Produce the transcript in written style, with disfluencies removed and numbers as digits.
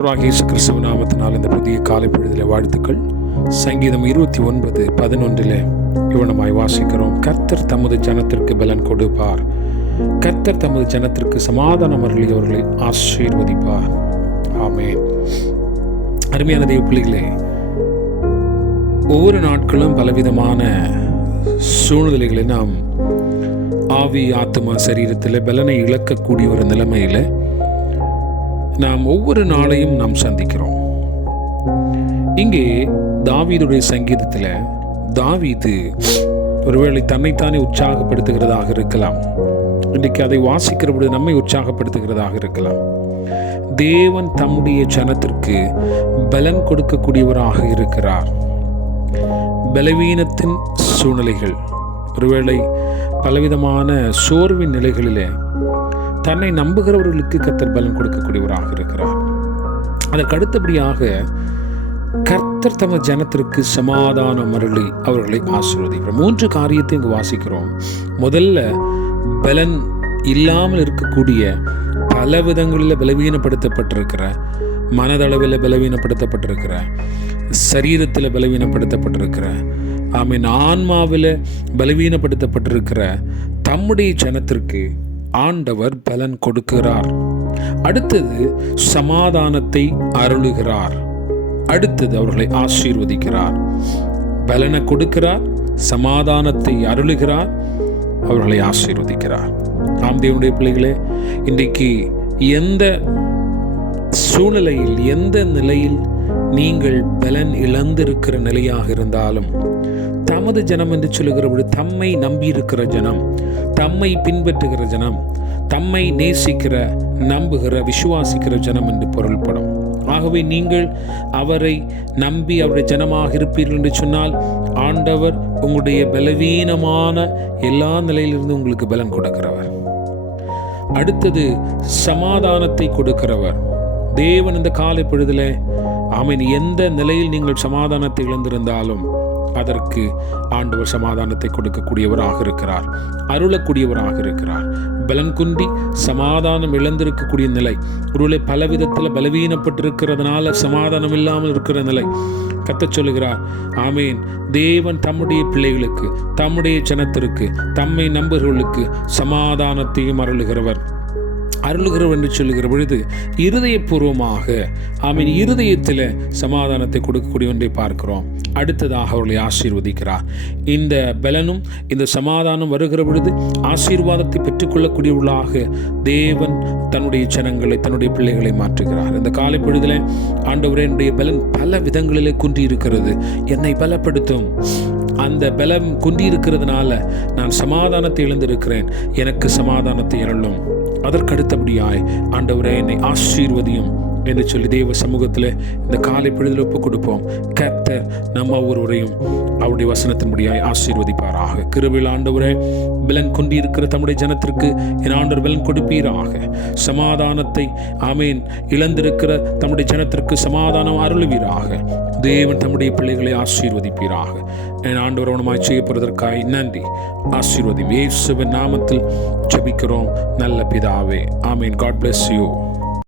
இயேசு கிறிஸ்துவ நாமத்தினால் இந்த புதிய காலை பொழுதிலே வாழ்த்துக்கள். சங்கீதம் 29:11 இவனமாய் வாசிக்கிறோம். கர்த்தர் தமது ஜனத்திற்கு பலன் கொடுப்பார், கர்த்தர் தமது ஜனத்திற்கு சமாதானம் அருளி அவர்களை ஆசீர்வதிப்பார். ஆமென். அருமையான தேவ பிள்ளைகளே, ஒவ்வொரு நாட்களும் பலவிதமான சூழ்நிலைகளை நாம் ஆவி ஆத்மா சரீரத்தில் பலனை இழக்கக்கூடிய ஒரு நிலைமையில் நாம் ஒவ்வொரு நாளையும் நாம் சந்திக்கிறோம். இங்கே தாவீதுடைய சங்கீதத்தில் தாவீது ஒருவேளை தன்னைத்தானே உற்சாகப்படுத்துகிறதாக இருக்கலாம். இன்றைக்கு அதை வாசிக்கிற பொழுது நம்மை உற்சாகப்படுத்துகிறதாக இருக்கலாம். தேவன் தம்முடைய ஜனத்திற்கு பலன் கொடுக்கக்கூடியவராக இருக்கிறார். பலவீனத்தின் சூழ்நிலைகள், ஒருவேளை பலவிதமான சோர்வின் நிலைகளிலே தன்னை நம்புகிறவர்களுக்கு கர்த்தர் பலன் கொடுக்கக்கூடியவராக இருக்கிறார். அதற்கு அடுத்தபடியாக கர்த்தர் தமது ஜனத்திற்கு சமாதானம் அருளி அவர்களை ஆசீர்வதிக்கிறார். 3 காரியத்தை இங்கு வாசிக்கிறோம். முதல்ல, பலன் இல்லாமல் இருக்கக்கூடிய பல விதங்களில் பலவீனப்படுத்தப்பட்டிருக்கிற, மனதளவில் பலவீனப்படுத்தப்பட்டிருக்கிற, சரீரத்தில் பலவீனப்படுத்தப்பட்டிருக்கிற, ஆன்மாவில் பலவீனப்படுத்தப்பட்டிருக்கிற தம்முடைய ஜனத்திற்கு ஆண்டவர் பலன் கொடுக்கிறார். அடுத்தது, சமாதானத்தை அருளுகிறார். அடுத்தது, அவர்களை ஆசீர்வதிக்கிறார். பலனை கொடுக்கிறார், சமாதானத்தை அருளுகிறார், அவர்களை ஆசீர்வதிக்கிறார். ஆம் தேவனுடைய பிள்ளைகளே, இன்றைக்கு எந்த சூழ்நிலையில், எந்த நிலையில் நீங்கள் பலன் இழந்திருக்கிற நிலையாக இருந்தாலும், தமது ஜனம் என்று சொல்லுகிறபடி தம்மை நம்பியிருக்கிற ஜனம், தம்மை பின்பற்றுகிற ஜனம், தம்மை நேசிக்கிற, நம்புகிற, விசுவாசிக்கிற ஜனம் என்று பொருள்படும். ஆகவே நீங்கள் அவரை நம்பி அவருடைய ஜனமாக இருப்பீர்கள் என்று சொன்னால், ஆண்டவர் உங்களுடைய பலவீனமான எல்லா நிலையிலிருந்து உங்களுக்கு பலன் கொடுக்கிறவர். அடுத்தது, சமாதானத்தை கொடுக்கிறவர். தேவன் இந்த காலை பொழுதில் எந்த நிலையில் நீங்கள் சமாதானத்தை இழந்திருந்தாலும் அதற்கு ஆண்டவர் சமாதானத்தை கொடுக்கக்கூடியவராக இருக்கிறார், அருளக்கூடியவராக இருக்கிறார். பலன் குன்றி சமாதானம் இழந்திருக்கக்கூடிய நிலை, ஒருவேளை பல விதத்தில் பலவீனப்பட்டிருக்கிறதுனால சமாதானம் இல்லாமல் இருக்கிற நிலை, கர்த்தர் சொல்லுகிறார், ஆமேன், தேவன் தம்முடைய பிள்ளைகளுக்கு, தம்முடைய ஜனத்திற்கு, தம்மை நம்புகிறவர்களுக்கு சமாதானத்தையும் அருளுகிறவர் என்று சொல்லுகிற பொழுது இருதயபூர்வமாக இருதயத்தில் சமாதானத்தை கொடுக்கக்கூடிய ஒன்றை பார்க்கிறோம். அடுத்ததாக அவர்களை ஆசீர்வதிக்கிறார். இந்த பலனும் இந்த சமாதானம் வருகிற பொழுது ஆசீர்வாதத்தை பெற்றுக்கொள்ளக்கூடியவர்களாக தேவன் தன்னுடைய ஜனங்களை, தன்னுடைய பிள்ளைகளை மாற்றுகிறார். இந்த காலை பொழுதில், ஆண்டவரே, என்னுடைய பலன் பல விதங்களிலே குன்றி இருக்கிறது, என்னை பலப்படுத்தும். அந்த பலம் குன்றியிருக்கிறதுனால நான் சமாதானத்தை இழந்திருக்கிறேன், எனக்கு சமாதானத்தை அருளும். அதற்கடுத்தபடியாய், ஆண்டவரே, என்னை ஆசீர்வதியும் என்று சொல்லி தேவ சமூகத்தில் இந்த காலை பொழுதில் ஒப்புக் கொடுப்போம். கர்த்தர் நம்ம ஒருவரையும் அவருடைய வசனத்தின்படியாய் ஆசீர்வதிப்பாராக. கிருபையில் ஆண்டவரே, பலன் கொண்டிருக்கிற தம்முடைய ஜனத்திற்கு என் ஆண்டவர் பலன் கொடுப்பீராக. சமாதானத்தை இழந்திருக்கிற தம்முடைய ஜனத்திற்கு சமாதானம் அருளுவீராக. தேவன் தம்முடைய பிள்ளைகளை ஆசீர்வதிப்பீராக. என் ஆண்டவர் அவனமாய் செய்யப்படுவதற்காய் நன்றி. ஆசீர்வதி இயேசுவின் நாமத்தில் ஜெபிக்கிறோம் நல்ல பிதாவே. ஆமீன். God bless you.